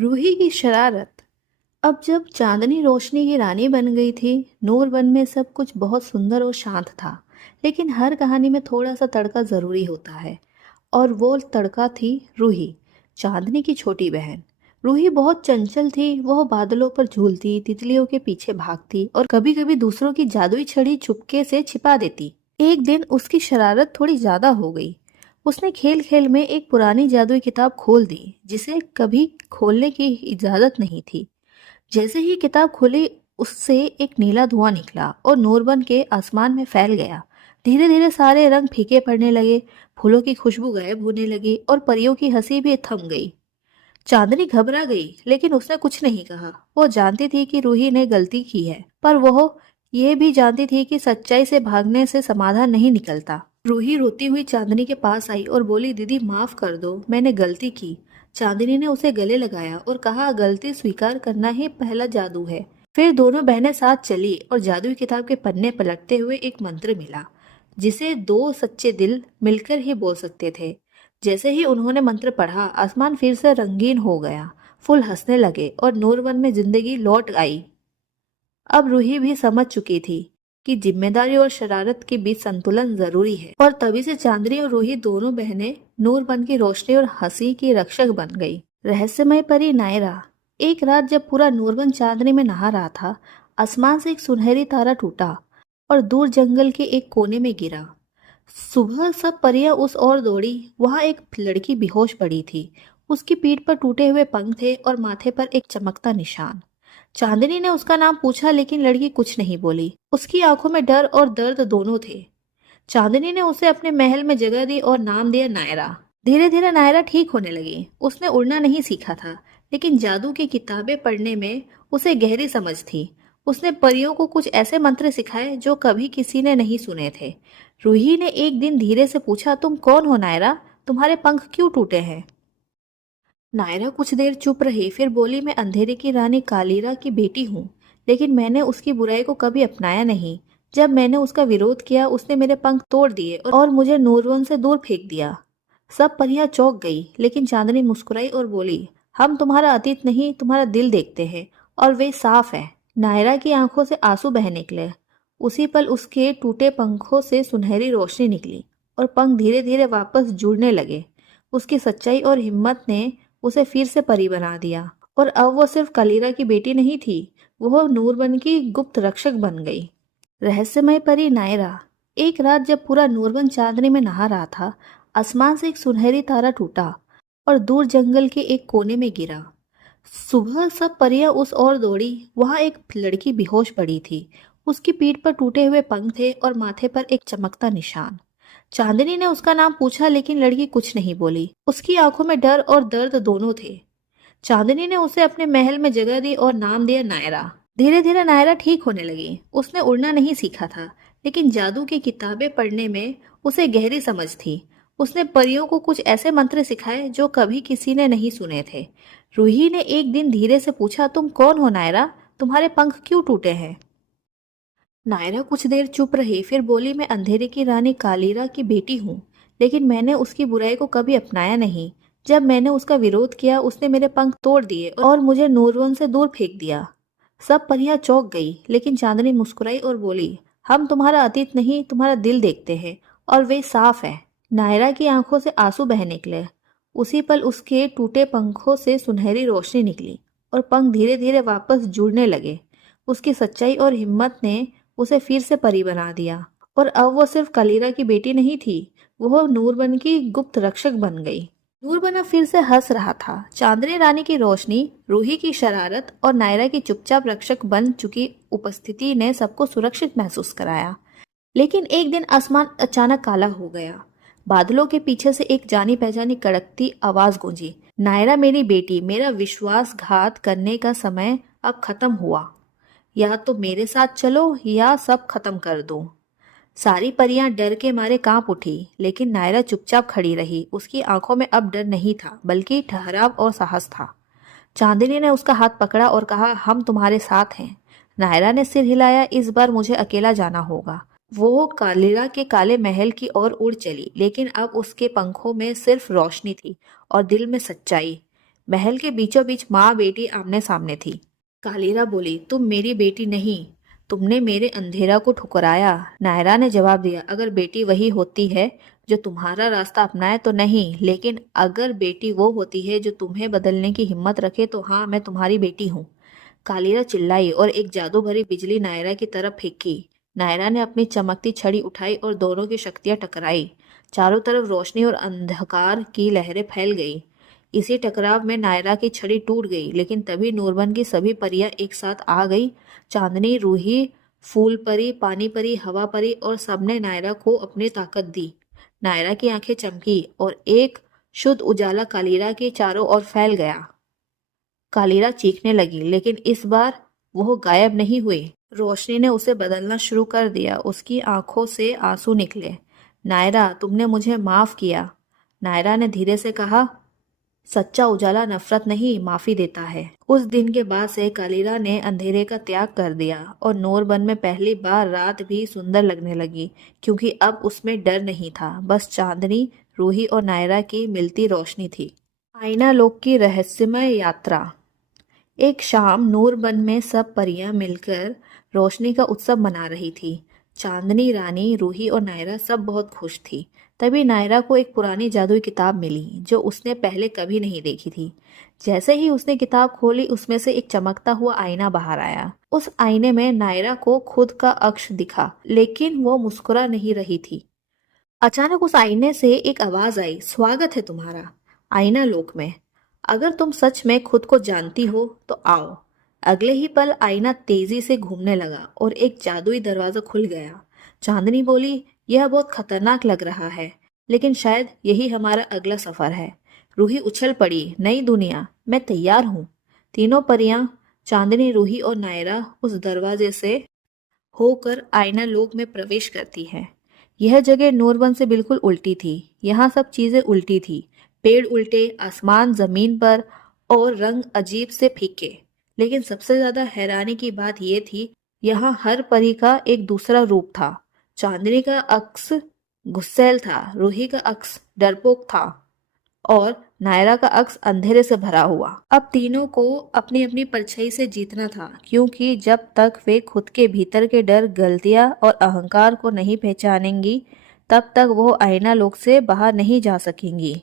रूही की शरारत। अब जब चांदनी रोशनी की रानी बन गई थी, नूरबन में सब कुछ बहुत सुंदर और शांत था। लेकिन हर कहानी में थोड़ा सा तड़का जरूरी होता है, और वो तड़का थी रूही, चांदनी की छोटी बहन। रूही बहुत चंचल थी। वह बादलों पर झूलती, तितलियों के पीछे भागती और कभी कभी दूसरों की जादुई छड़ी चुपके से छिपा देती। एक दिन उसकी शरारत थोड़ी ज्यादा हो गई। उसने खेल खेल में एक पुरानी जादुई किताब खोल दी, जिसे कभी खोलने की इजाजत नहीं थी। जैसे ही किताब खुली, उससे एक नीला धुआं निकला और नूरबन के आसमान में फैल गया। धीरे धीरे सारे रंग फीके पड़ने लगे, फूलों की खुशबू गायब होने लगी और परियों की हंसी भी थम गई। चांदनी घबरा गई, लेकिन उसने कुछ नहीं कहा। वो जानती थी कि रूही ने गलती की है, पर वह ये भी जानती थी कि सच्चाई से भागने से समाधान नहीं निकलता। रूही रोती हुई चांदनी के पास आई और बोली, दीदी माफ कर दो, मैंने गलती की। चांदनी ने उसे गले लगाया और कहा, गलती स्वीकार करना ही पहला जादू है। फिर दोनों बहनें साथ चली और जादुई किताब के पन्ने पलटते हुए एक मंत्र मिला, जिसे दो सच्चे दिल मिलकर ही बोल सकते थे। जैसे ही उन्होंने मंत्र पढ़ा, आसमान फिर से रंगीन हो गया। फूल हंसने लगे और नूरवन में जिंदगी लौट आई। अब रूही भी समझ चुकी थी कि जिम्मेदारी और शरारत के बीच संतुलन जरूरी है, और तभी से चांदनी और रूही दोनों बहनें नूरबन की रोशनी और हंसी की रक्षक बन गई। रहस्यमय परी नायरा। एक रात जब पूरा नूरबन चांदनी में नहा रहा था, आसमान से एक सुनहरी तारा टूटा और दूर जंगल के एक कोने में गिरा। सुबह सब परियां उस ओर दौड़ी। वहां एक लड़की बेहोश पड़ी थी। उसकी पीठ पर टूटे हुए पंख थे और माथे पर एक चमकता निशान। चांदनी ने उसका नाम पूछा, लेकिन लड़की कुछ नहीं बोली। उसकी आंखों में डर और दर्द दोनों थे। चांदनी ने उसे अपने महल में जगह दी और नाम दिया नायरा। धीरे धीरे नायरा ठीक होने लगी। उसने उड़ना नहीं सीखा था, लेकिन जादू की किताबें पढ़ने में उसे गहरी समझ थी। उसने परियों को कुछ ऐसे मंत्र सिखाए जो कभी किसी ने नहीं सुने थे। रूही ने एक दिन धीरे से पूछा, तुम कौन हो नायरा? तुम्हारे पंख क्यों टूटे हैं? नायरा कुछ देर चुप रही, फिर बोली, मैं अंधेरे की रानी कालीरा की बेटी हूँ, लेकिन मैंने उसकी बुराई को कभी अपनाया नहीं। जब मैंने उसका विरोध किया, उसने मेरे पंख तोड़ दिए और मुझे नूरवन से दूर फेंक दिया। सब परियां चौंक गई, लेकिन चांदनी मुस्कुराई और बोली, हम तुम्हारा अतीत नहीं, तुम्हारा दिल देखते हैं, और वे साफ है। नायरा की आंखों से आंसू बह निकले। उसी पल उसके टूटे पंखों से सुनहरी रोशनी निकली और पंख धीरे धीरे वापस जुड़ने लगे। उसकी सच्चाई और हिम्मत ने उसे फिर से परी बना दिया, और अब वो सिर्फ कलीरा की बेटी नहीं थी, वो नूरबन की गुप्त रक्षक बन गई। रहस्यमय परी नायरा। एक रात जब पूरा नूरबन चांदनी में नहा रहा था, आसमान से एक सुनहरी तारा टूटा और दूर जंगल के एक कोने में गिरा। सुबह सब परियां उस ओर दौड़ी। वहां एक लड़की बेहोश पड़ी थी। उसकी पीठ पर टूटे हुए पंख थे और माथे पर एक चमकता निशान। चांदनी ने उसका नाम पूछा, लेकिन लड़की कुछ नहीं बोली। उसकी आंखों में डर और दर्द दोनों थे। चांदनी ने उसे अपने महल में जगह दी और नाम दिया नायरा। धीरे धीरे नायरा ठीक होने लगी। उसने उड़ना नहीं सीखा था, लेकिन जादू की किताबें पढ़ने में उसे गहरी समझ थी। उसने परियों को कुछ ऐसे मंत्र सिखाए जो कभी किसी ने नहीं सुने थे। रूही ने एक दिन धीरे से पूछा, तुम कौन हो नायरा? तुम्हारे पंख क्यों टूटे हैं? नायरा कुछ देर चुप रही, फिर बोली, मैं अंधेरे की रानी कालीरा की बेटी हूँ, लेकिन मैंने उसकी बुराई को कभी अपनाया नहीं। जब मैंने उसका विरोध किया, उसने मेरे पंख तोड़ दिए और मुझे नूरवन से दूर फेंक दिया। सब परियां चौंक गई, लेकिन चांदनी मुस्कुराई और बोली, हम तुम्हारा अतीत नहीं, तुम्हारा दिल देखते हैं, और वे साफ है। नायरा की आंखों से आंसू बह निकले। उसी पल उसके टूटे पंखों से सुनहरी रोशनी निकली और पंख धीरे धीरे वापस जुड़ने लगे। उसकी सच्चाई और हिम्मत ने उसे फिर से परी बना दिया, और अब वो सिर्फ कलीरा की बेटी नहीं थी, वो नूरबन की गुप्त रक्षक बन गई। नूरबन अब फिर से हंस रहा था। चांदनी रानी की रोशनी, रूही की शरारत और नायरा की चुपचाप रक्षक बन चुकी उपस्थिति ने सबको सुरक्षित महसूस कराया। लेकिन एक दिन आसमान अचानक काला हो गया। बादलों के पीछे से एक जानी पहचानी कड़कती आवाज गूंजी, नायरा मेरी बेटी, मेरा विश्वासघात करने का समय अब खत्म हुआ। या तो मेरे साथ चलो या सब खत्म कर दूं। सारी परियां डर के मारे कांप उठी, लेकिन नायरा चुपचाप खड़ी रही। उसकी आंखों में अब डर नहीं था, बल्कि ठहराव और साहस था। चांदनी ने उसका हाथ पकड़ा और कहा, हम तुम्हारे साथ हैं। नायरा ने सिर हिलाया, इस बार मुझे अकेला जाना होगा। वो कालीरा के काले महल की ओर उड़ चली, लेकिन अब उसके पंखों में सिर्फ रोशनी थी और दिल में सच्चाई। महल के बीचों बीच माँ बेटी आमने सामने थी। कालीरा बोली, तुम मेरी बेटी नहीं, तुमने मेरे अंधेरा को ठुकराया। नायरा ने जवाब दिया, अगर बेटी वही होती है जो तुम्हारा रास्ता अपनाए तो नहीं, लेकिन अगर बेटी वो होती है जो तुम्हें बदलने की हिम्मत रखे तो हाँ, मैं तुम्हारी बेटी हूँ। कालीरा चिल्लाई और एक जादू भरी बिजली नायरा की तरफ फेंकी। नायरा ने अपनी चमकती छड़ी उठाई और दोनों की शक्तियां टकराई। चारों तरफ रोशनी और अंधकार की लहरें फैल गई। इसी टकराव में नायरा की छड़ी टूट गई, लेकिन तभी नूरबन की सभी परियां एक साथ आ गई। चांदनी, रूही, फूल परी, पानी परी, हवा परी और सबने नायरा को अपनी ताकत दी। नायरा की आंखें चमकी और एक शुद्ध उजाला कालीरा के चारों ओर फैल गया। कालीरा चीखने लगी, लेकिन इस बार वो गायब नहीं हुई। रोशनी ने उसे बदलना शुरू कर दिया। उसकी आंखों से आंसू निकले। नायरा, तुमने मुझे माफ किया। नायरा ने धीरे से कहा, सच्चा उजाला नफरत नहीं, माफी देता है। उस दिन के बाद से कालीरा ने अंधेरे का त्याग कर दिया और नूरबन में पहली बार रात भी सुंदर लगने लगी, क्योंकि अब उसमें डर नहीं था, बस चांदनी, रूही और नायरा की मिलती रोशनी थी। आईना लोक की रहस्यमय यात्रा। एक शाम नूरबन में सब परियां मिलकर रोशनी का उत्सव मना रही थी। चांदनी, रानी, रूही और नायरा सब बहुत खुश थी। तभी नायरा को एक पुरानी जादुई किताब मिली जो उसने पहले कभी नहीं देखी थी। जैसे ही उसने किताब खोली, उसमें से एक चमकता हुआ आईना बाहर आया। उस आईने में नायरा को खुद का अक्ष दिखा, लेकिन वो मुस्कुरा नहीं रही थी। अचानक उस आईने से एक आवाज आई, स्वागत है तुम्हारा आईना लोक में। अगर तुम सच में खुद को जानती हो तो आओ। अगले ही पल आईना तेजी से घूमने लगा और एक जादुई दरवाजा खुल गया। चांदनी बोली, यह बहुत खतरनाक लग रहा है, लेकिन शायद यही हमारा अगला सफर है। रूही उछल पड़ी, नई दुनिया, मैं तैयार हूँ। तीनों परियां, चांदनी, रूही और नायरा, उस दरवाजे से होकर आईना लोक में प्रवेश करती है। यह जगह नूरबन से बिल्कुल उल्टी थी। यहाँ सब चीजें उल्टी थी। पेड़ उल्टे, आसमान जमीन पर और रंग अजीब से फीके। लेकिन सबसे ज्यादा हैरानी की बात यह थी, यहाँ हर परी का एक दूसरा रूप था। चांदनी का अक्स गुस्सैल था, रूही का अक्स डरपोक था और नायरा का अक्स अंधेरे से भरा हुआ। अब तीनों को अपनी अपनी परछाई से जीतना था, क्योंकि जब तक वे खुद के भीतर के डर, गलतियां और अहंकार को नहीं पहचानेंगी, तब तक वो आईना लोक से बाहर नहीं जा सकेंगी।